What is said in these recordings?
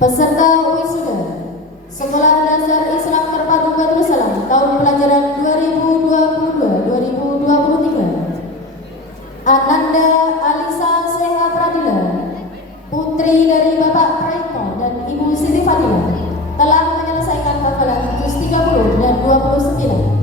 Peserta wisuda Sekolah Dasar Islam Terpadu Badrul Salam tahun pelajaran 2022-2023. Ananda Alisa Seha Pradila, putri dari Bapak Praitno dan Ibu Siti Fadila, telah menyelesaikan hafalan juz 30 dan 29.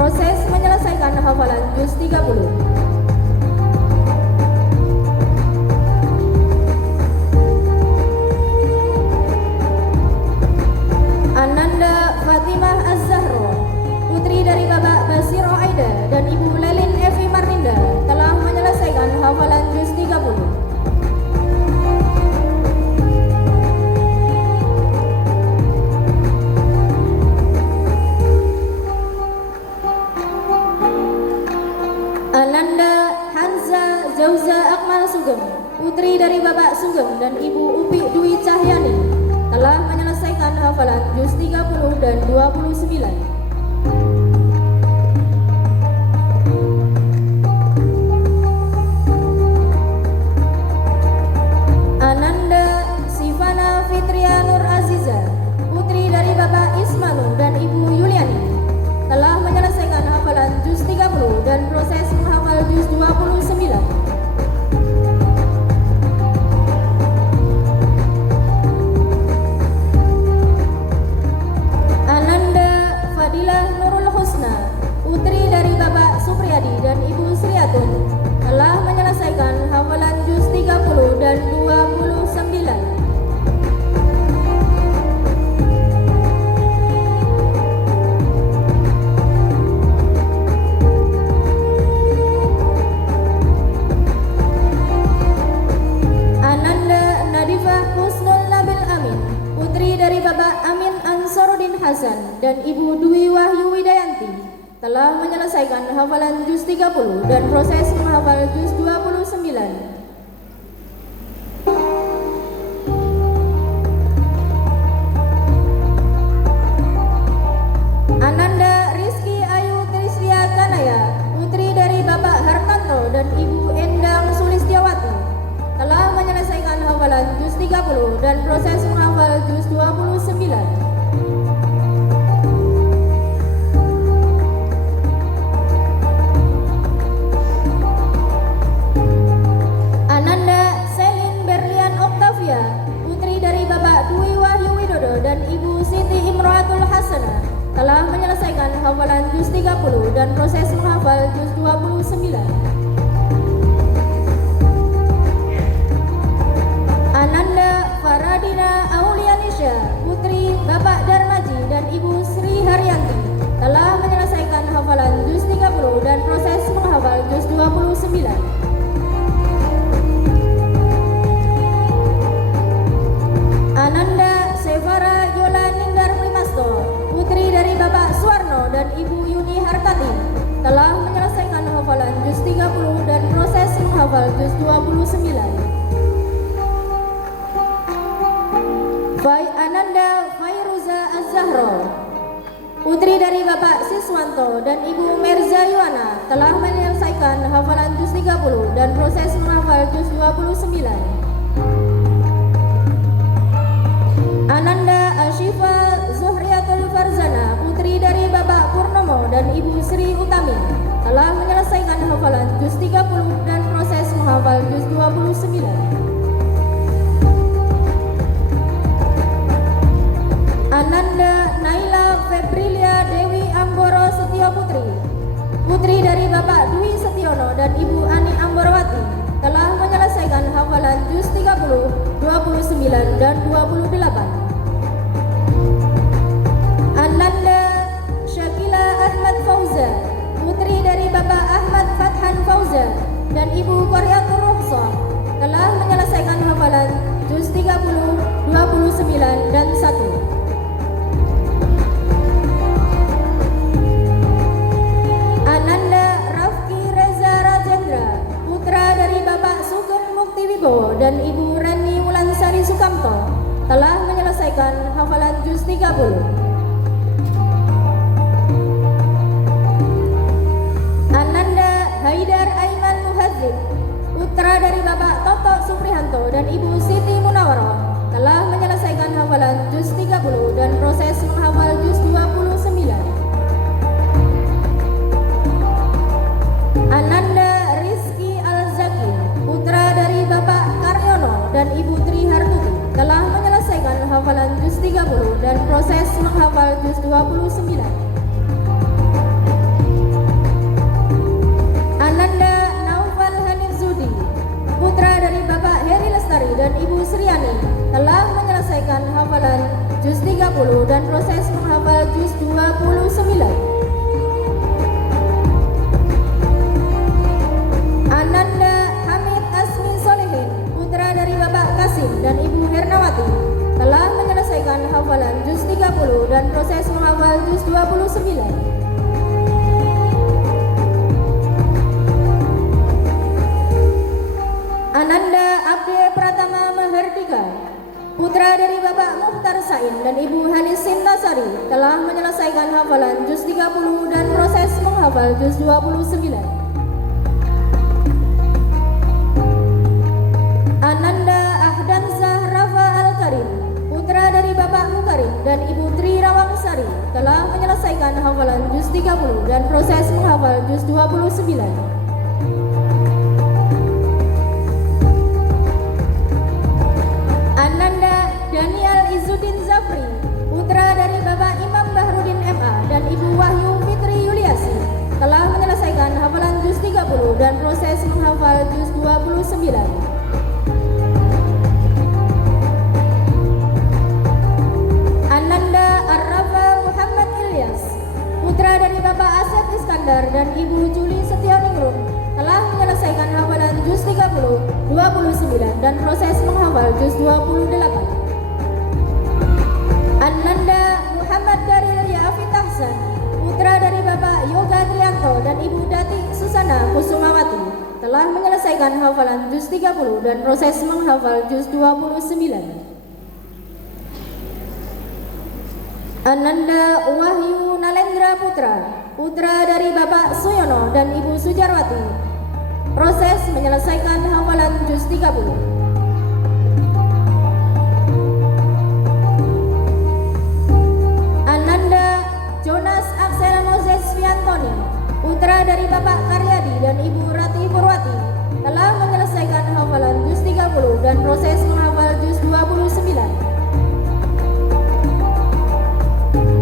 proses menyelesaikan hafalan juz 30. Ananda Fatimah Az-Zahro, putri dari Bapak Basiro Aida dan Ibu Lelin Evi Marninda, telah menyelesaikan hafalan juz 30. Ananda Hanza Zauza Akmal Sugeng, putri dari Bapak Sugeng dan Ibu Upi Dwi Cahyani, telah menyelesaikan hafalan juz 30 dan 29. Ananda Sivana Fitria Nur Aziza, putri dari Bapak Ismanu dan Ibu Yuliani, telah menyelesaikan hafalan juz 30 dan proses menghafal juz 29. Ananda Fadilah Nurul Husna, putri dari Bapak Supriyadi dan Ibu Sriatun, telah menyelesaikan hafalan juz 30 dan 29. Hasan dan Ibu Dwi Wahyu Widayanti telah menyelesaikan hafalan juz 30 dan proses menghafal juz 29. Ananda Rizky Ayu Tristia Kanaya, putri dari Bapak Hartanto dan Ibu Endang Sulistiawati, telah menyelesaikan hafalan juz 30 dan proses menghafal juz 29. Telah menyelesaikan hafalan juz 30 dan proses menghafal juz 29. Ananda Faradina Aulianisha, putri Bapak Darmaji dan Ibu Sri Haryanti, telah menyelesaikan hafalan juz 30 dan proses menghafal juz 29. Ananda Sevara Yola Ninggar Primasto, putri dari Bapak Suwarno dan Ibu Yuni Hartati, telah menyelesaikan hafalan juz 30 dan proses menghafal juz 29. Ananda Fairuza Az-Zahro, putri dari Bapak Siswanto dan Ibu Merza Yuwana, telah menyelesaikan hafalan juz 30 dan proses menghafal juz 29. Ananda Ashifa Zuhriyatul Farzana, putri dari Bapak Purnomo dan Ibu Sri Utami, telah menyelesaikan hafalan juz 30 dan proses menghafal juz 29. Ananda Naila Febrilia Dewi Amboro Setio Putri, putri dari Bapak Dwi Setiono dan Ibu Ani Amborowati, telah menyelesaikan hafalan juz 30, 29 dan 28. Ananda Syakila Ahmad Fauza, putri dari Bapak Ahmad Fathan Fauza dan Ibu Koryatur Ruhsah, telah menyelesaikan hafalan juz 30, 29 dan 1. Ananda Rafki Reza Rajendra, putra dari Bapak Sugeng Mukti Wibowo dan Ibu Reni Wulansari Sukamto, telah menyelesaikan hafalan juz 30. Ananda Haidar Aiman Muhadzib, putra dari Bapak Toto Suprihanto dan Ibu Siti Munawaroh, telah menyelesaikan hafalan juz 30 dan proses menghafal juz 29. Ananda Rizky Al-Zaki, putra dari Bapak Karyono dan Ibu Tri Hartuti, telah menyelesaikan hafalan juz 30 dan proses menghafal juz 29. dan Ibu Sriani telah menyelesaikan hafalan juz 30 dan proses menghafal juz 29. Ananda Hamid Asmi Solihin, putra dari Bapak Kasim dan Ibu Hernawati, telah menyelesaikan hafalan juz 30 dan proses menghafal juz 29. Ananda Abdi Pratama Mahardika, putra dari Bapak Muhtar Sain dan Ibu Hanis Sintasari, telah menyelesaikan hafalan juz 30 dan proses menghafal juz 29. Ananda Ahdan Zahrafa Al-Karim, putra dari Bapak Mukarim dan Ibu Tri Rawangsari, telah menyelesaikan hafalan juz 30 dan proses menghafal juz 29. Daniel Izzuddin Zafri, putra dari Bapak Imam Bahrudin MA dan Ibu Wahyu Fitri Yuliasi, telah menyelesaikan hafalan juz 30 dan proses menghafal juz 29. Ananda Arrafa Muhammad Ilyas, putra dari Bapak Asep Iskandar dan Ibu Juli Setioningrum, telah menyelesaikan hafalan juz 30, 29 dan proses menghafal juz 28. Ananda Muhammad Daril Ya'afid Ahsan, putra dari Bapak Yoga Trianto dan Ibu Dati Susana Kusumawati, telah menyelesaikan hafalan juz 30 dan proses menghafal juz 29. Ananda Wahyu Nalendra Putra, putra dari Bapak Suyono dan Ibu Sujarwati, proses menyelesaikan hafalan juz 30. Ananda Jonas Axel Moses Viantoni, putra dari Bapak Karyadi dan Ibu Rati Purwati, telah menyelesaikan hafalan juz 30 dan proses menghafal juz 29.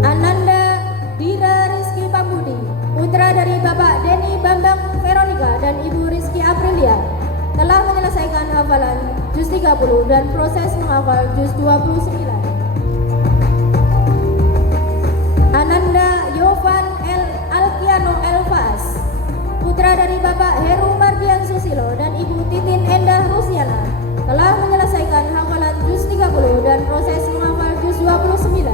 Ananda Dira Rizky Pambudi, putra dari Bapak Denny Bambang Veronica dan Ibu Rizky Aprilia, telah menyelesaikan hafalan juz 30 dan proses menghafal juz 29. Ananda Yovan Alkiano Elfas, putra dari Bapak Heru Mardian Susilo dan Ibu Titin Endah Rusiana, telah menyelesaikan hafalan juz 30 dan proses menghafal juz 29.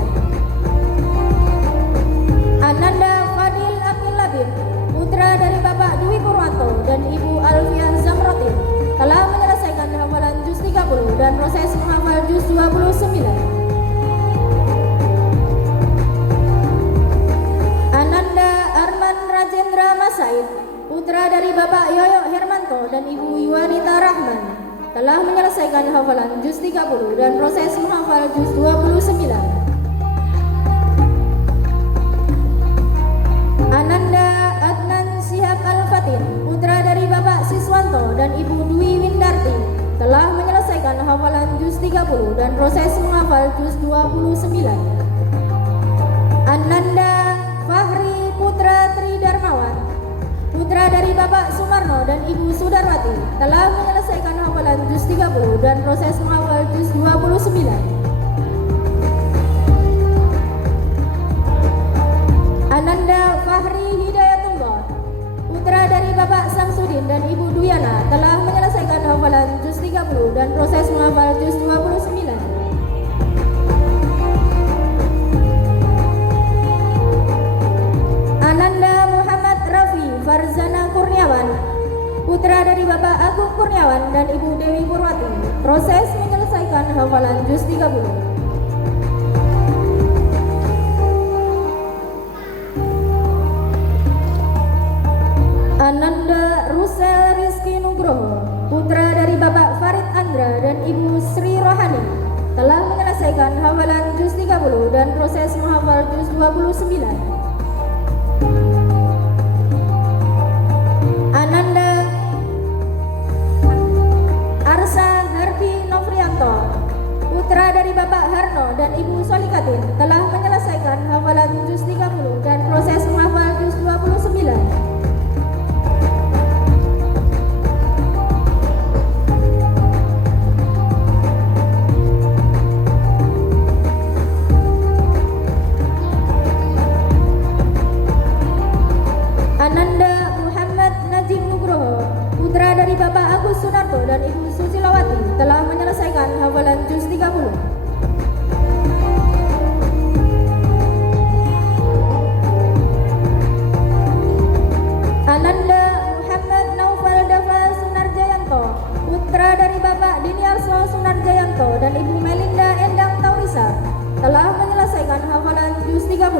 Ananda Fadil Akil Labib, putra dari Bapak Dwi Purwanto dan Ibu Alfiah Zamrotin, telah menyelesaikan hafalan juz 30 dan proses menghafal juz 29. Ananda Arman Rajendra Masaid, putra dari Bapak Yoyo Hermanto dan Ibu Yuwanita Rahman, telah menyelesaikan hafalan juz 30 dan proses menghafal juz 29. Ananda Adnan Syihab Al-Fatin, putra dari Bapak Siswanto dan Ibu Dwi Windarti, telah menyelesaikan hafalan juz 30 dan proses menghafal juz 29. Ananda Fahri Putra Tri Darmawan, putra dari Bapak Sumarno dan Ibu Sudarwati, telah menyelesaikan hafalan juz 30 dan proses menghafal juz 29. Ananda Fahri Hidayatullah, putra dari Bapak Samsudin dan Ibu Duyana, telah menyelesaikan hafalan juz 30 dan proses menghafal juz 29. Ananda Muhammad Rafi Farzana Kurniawan, putra dari Bapak Agung Kurniawan dan Ibu Dewi Purwati, proses menyelesaikan hafalan juz 30. Ananda Rusel Rizky Nugroho, putra dari Bapak Farid Andra dan Ibu Sri Rohani, telah menyelesaikan hafalan juz 30 dan proses menghafal juz 29. Ananda Arsa Hardi Novrianto, putra dari Bapak Harno dan Ibu Solikatin, telah menyelesaikan hafalan juz 30 dan proses menghafal juz 29.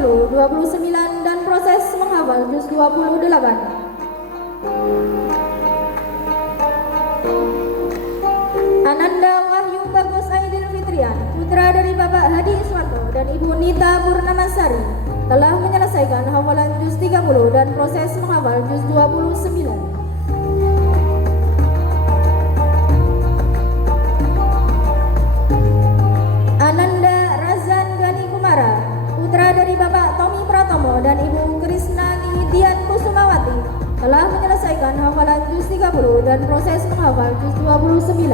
30, 29 dan proses menghafal juz 28. Ananda Wahyu Bagus Aidil Fitrian, putra dari Bapak Hadi Iswanto dan Ibu Nita Purnamasari, telah menyelesaikan hafalan juz 30 dan proses menghafal juz 29. Ananda Razan Gani Kumara, putra dari Bapak Tommy Pratomo dan Ibu Krisnani Dian Kusumawati, telah menyelesaikan hafalan juz 30 dan proses menghafal juz 29.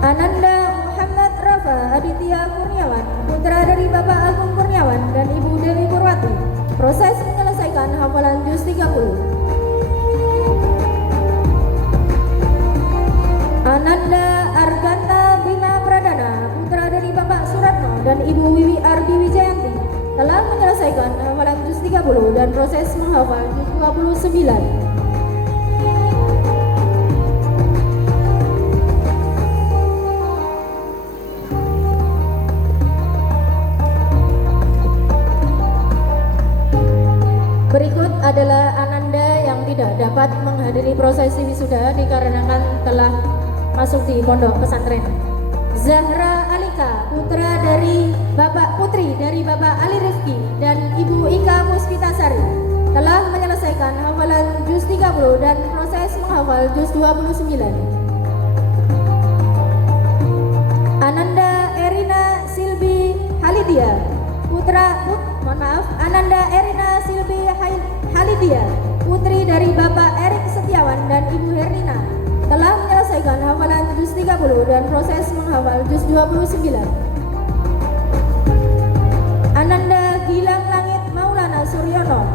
Ananda Muhammad Rafa Aditya Kurniawan, putra dari Bapak Agung Kurniawan dan Ibu Dewi Purwati, proses menyelesaikan hafalan juz 30. Ananda Arganta Bima Pradana, putra dari Bapak Suratno dan Ibu Wiwi Ardi Wijayanti, telah menyelesaikan hafalan juz 30 dan proses menghafal juz 29. Berikut adalah Ananda yang tidak dapat menghadiri prosesi wisuda dikarenakan telah masuk di pondok pesantren. Zahra Alika, putri dari Bapak Ali Rifki dan Ibu Ika Puspitasari, telah menyelesaikan hafalan juz 30 dan proses menghafal juz 29. Ananda Erina Silbi Halidia, Ananda Erina Silbi Halidia, putri dari Bapak Erik Setiawan dan Ibu Hernina, telah menyelesaikan hafalan juz 30 dan proses menghafal juz 29. Ananda Gilang Langit Maulana Suryono,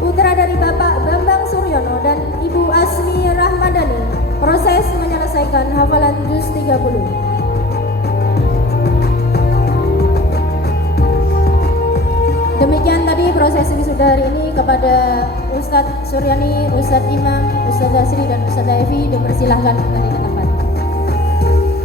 putra dari Bapak Bambang Suryono dan Ibu Asmi Rahmadani, proses menyelesaikan hafalan juz 30. Demikian tadi proses wisuda hari ini. Kepada Ustadz Suryani, Ustadz Imam, Ustadz Asri dan Ustadz Evi dipersilahkan kembali ke tempat.